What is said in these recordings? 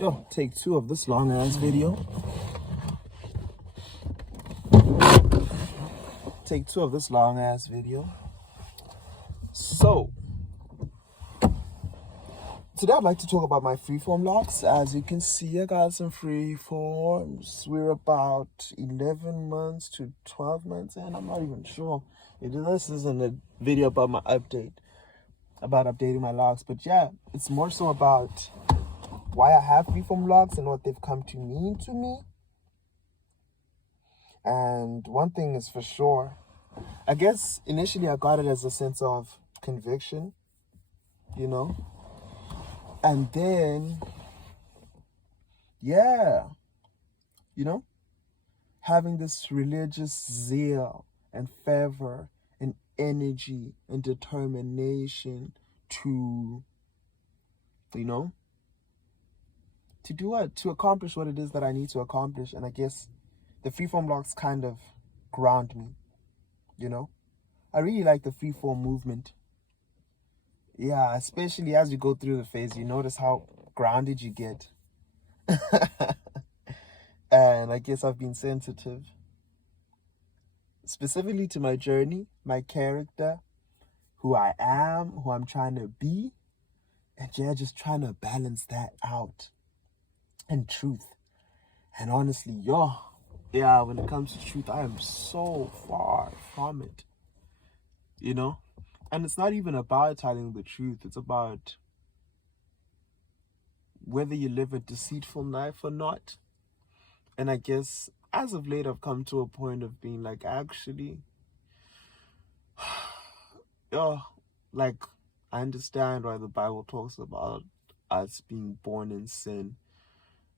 Yo, take two of this long ass video. So, today I'd like to talk about my freeform locs. As you can see, I got some freeforms. We're about 11 months to 12 months in. I'm not even sure. This isn't a video about my updating my locs. But yeah, it's more so about why I have freeform locs and what they've come to mean to me. And one thing is for sure, I guess initially I got it as a sense of conviction, and then, having this religious zeal and fervor and energy and determination to do what? To accomplish what it is that I need to accomplish. And I guess the freeform locs kind of ground me, I really like the freeform movement. Yeah, especially as you go through the phase, you notice how grounded you get. And I guess I've been sensitive, specifically to my journey, my character, who I am, who I'm trying to be, and just trying to balance that out. And truth. And honestly, when it comes to truth, I am so far from it, And it's not even about telling the truth. It's about whether you live a deceitful life or not. And I guess as of late, I've come to a point of being like, actually, I understand why the Bible talks about us being born in sin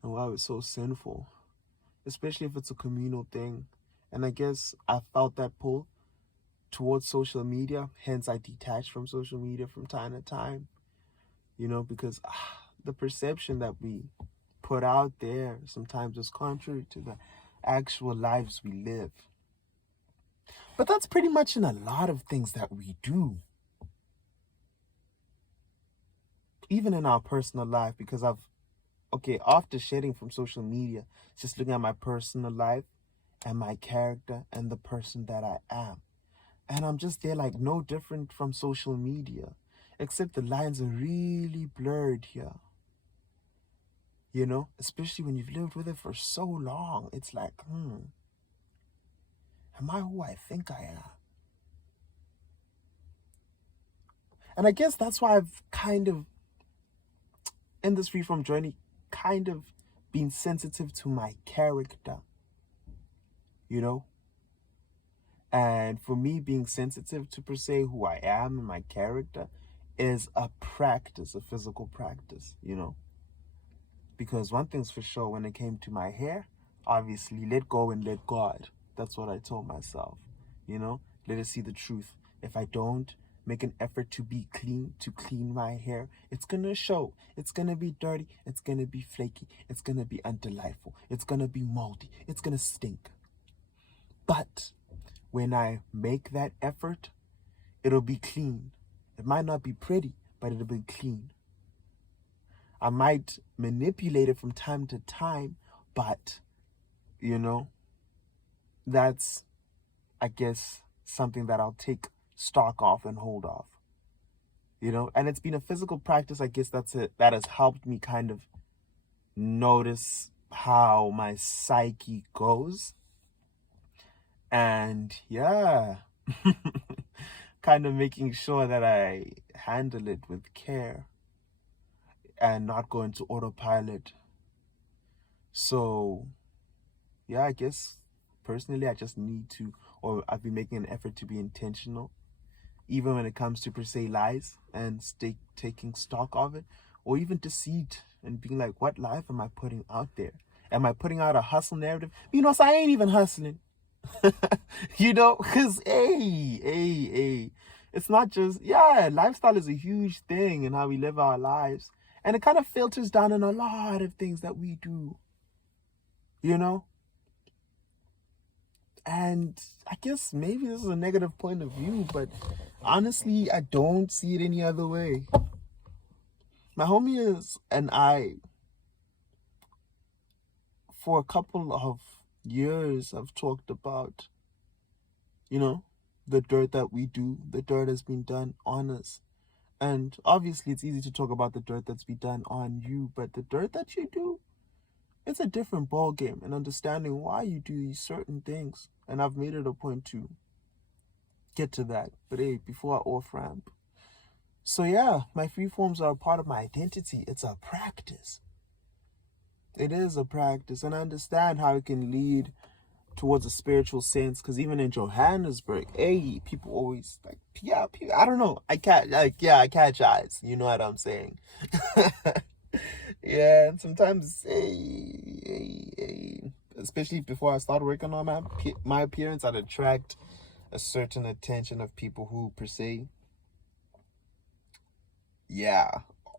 and why it's so sinful, especially if it's a communal thing. And I guess I felt that pull towards social media, hence I detached from social media from time to time, because the perception that we put out there sometimes is contrary to the actual lives we live. But that's pretty much in a lot of things that we do, even in our personal life, because after shedding from social media, just looking at my personal life and my character and the person that I am. And I'm just there like no different from social media, except the lines are really blurred here. Especially when you've lived with it for so long. It's like, am I who I think I am? And I guess that's why I've kind of, in this freeform journey, kind of been sensitive to my character, And for me, being sensitive to per se who I am and my character is a practice, a physical practice, Because one thing's for sure, when it came to my hair, obviously, let go and let God. That's what I told myself, Let us see the truth. If I don't make an effort to be clean, to clean my hair, it's going to show. It's going to be dirty. It's going to be flaky. It's going to be undelightful. It's going to be moldy. It's going to stink. But when I make that effort, it'll be clean. It might not be pretty, but it'll be clean. I might manipulate it from time to time, but, that's, I guess, something that I'll take stock off and hold off, And it's been a physical practice, I guess that's it, that has helped me kind of notice how my psyche goes. And kind of making sure that I handle it with care and not go into autopilot. So, I guess personally I just need to, or I've been making an effort to be intentional, even when it comes to per se lies and taking stock of it, or even deceit and being like, what life am I putting out there? Am I putting out a hustle narrative? So I ain't even hustling. Because, it's not just, lifestyle is a huge thing in how we live our lives. And it kind of filters down in a lot of things that we do, And I guess maybe this is a negative point of view, but honestly, I don't see it any other way. My homies and I for a couple of years, I've talked about, you know, the dirt that we do, the dirt has been done on us. And obviously, it's easy to talk about the dirt that's been done on you, but the dirt that you do, it's a different ball game. And understanding why you do these certain things. And I've made it a point to get to that. But hey, before I off ramp. So yeah, my freeforms are a part of my identity. It's a practice. It is a practice. And I understand how it can lead towards a spiritual sense, because even in Johannesburg, hey, people always like, yeah, I don't know, I catch eyes, you know what I'm saying? Yeah, and sometimes, hey, especially before I started working on my appearance, I'd attract a certain attention of people who, per se, yeah,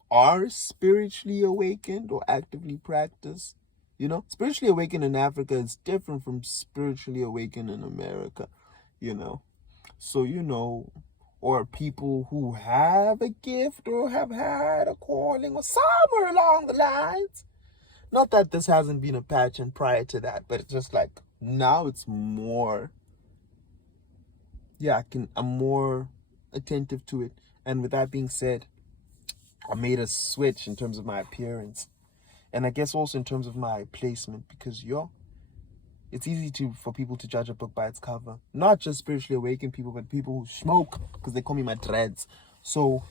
are spiritually awakened or actively practice. You know, spiritually awakened in Africa is different from spiritually awakened in America, you know. So, you know, or people who have a gift or have had a calling or somewhere along the lines. Not that this hasn't been a passion prior to that, but it's just like now it's more, yeah, I'm more attentive to it. And with that being said, I made a switch in terms of my appearance. And I guess also in terms of my placement, because it's easy for people to judge a book by its cover. Not just spiritually awakened people, but people who smoke, because they call me my dreads. So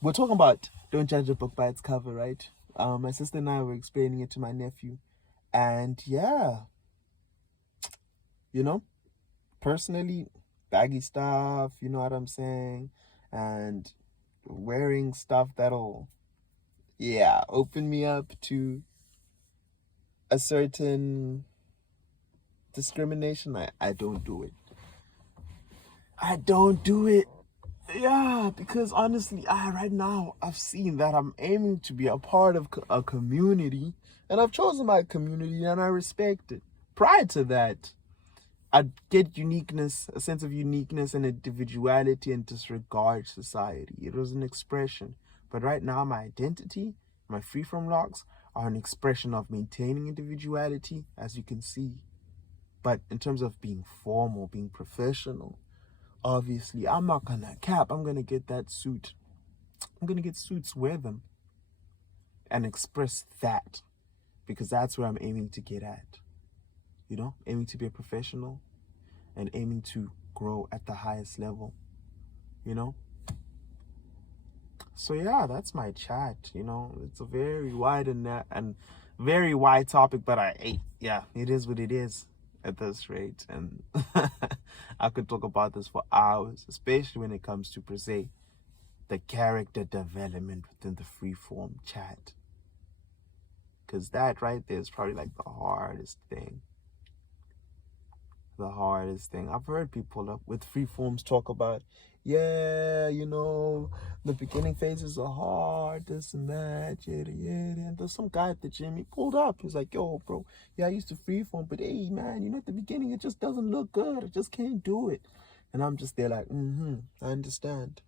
we're talking about don't judge a book by its cover, right? My sister and I were explaining it to my nephew. And yeah, you know, personally, baggy stuff, you know what I'm saying? And wearing stuff that'll, yeah, open me up to a certain discrimination. I don't do it. I don't do it. Yeah, because honestly, right now I've seen that I'm aiming to be a part of a community, and I've chosen my community and I respect it. Prior to that, I'd get uniqueness, a sense of uniqueness and individuality, and disregard society. It was an expression. But right now, my identity, my freeform locs, are an expression of maintaining individuality, as you can see. But in terms of being formal, being professional, obviously, I'm not gonna cap. I'm gonna get that suit. I'm gonna get suits, wear them, and express that, because that's where I'm aiming to get at. You know, aiming to be a professional and aiming to grow at the highest level, you know? So yeah, that's my chat, you know? It's a very wide and very wide topic, but yeah, it is what it is at this rate. And I could talk about this for hours, especially when it comes to, per se, the character development within the freeform chat. Because that right there is probably like the hardest thing. I've heard people up with freeforms talk about, yeah, you know, the beginning phases are hard, this and that, yada yada. And there's some guy at the gym, he pulled up. He's like, yo, bro, yeah, I used to freeform, but hey, man, you know, at the beginning it just doesn't look good. I just can't do it. And I'm just there like, I understand.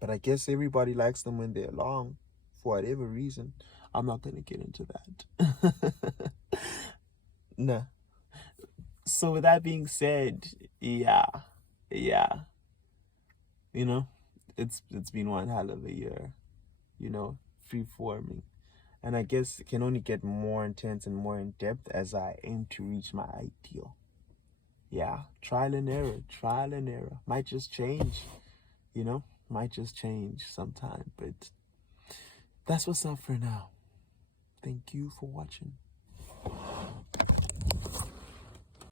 But I guess everybody likes them when they're long, for whatever reason. I'm not gonna get into that. Nah. So with that being said, yeah, you know, it's been one hell of a year, you know, free forming, and I guess it can only get more intense and more in depth as I aim to reach my ideal. Yeah, trial and error might just change, you know, might just change sometime, but that's what's up for now. Thank you for watching.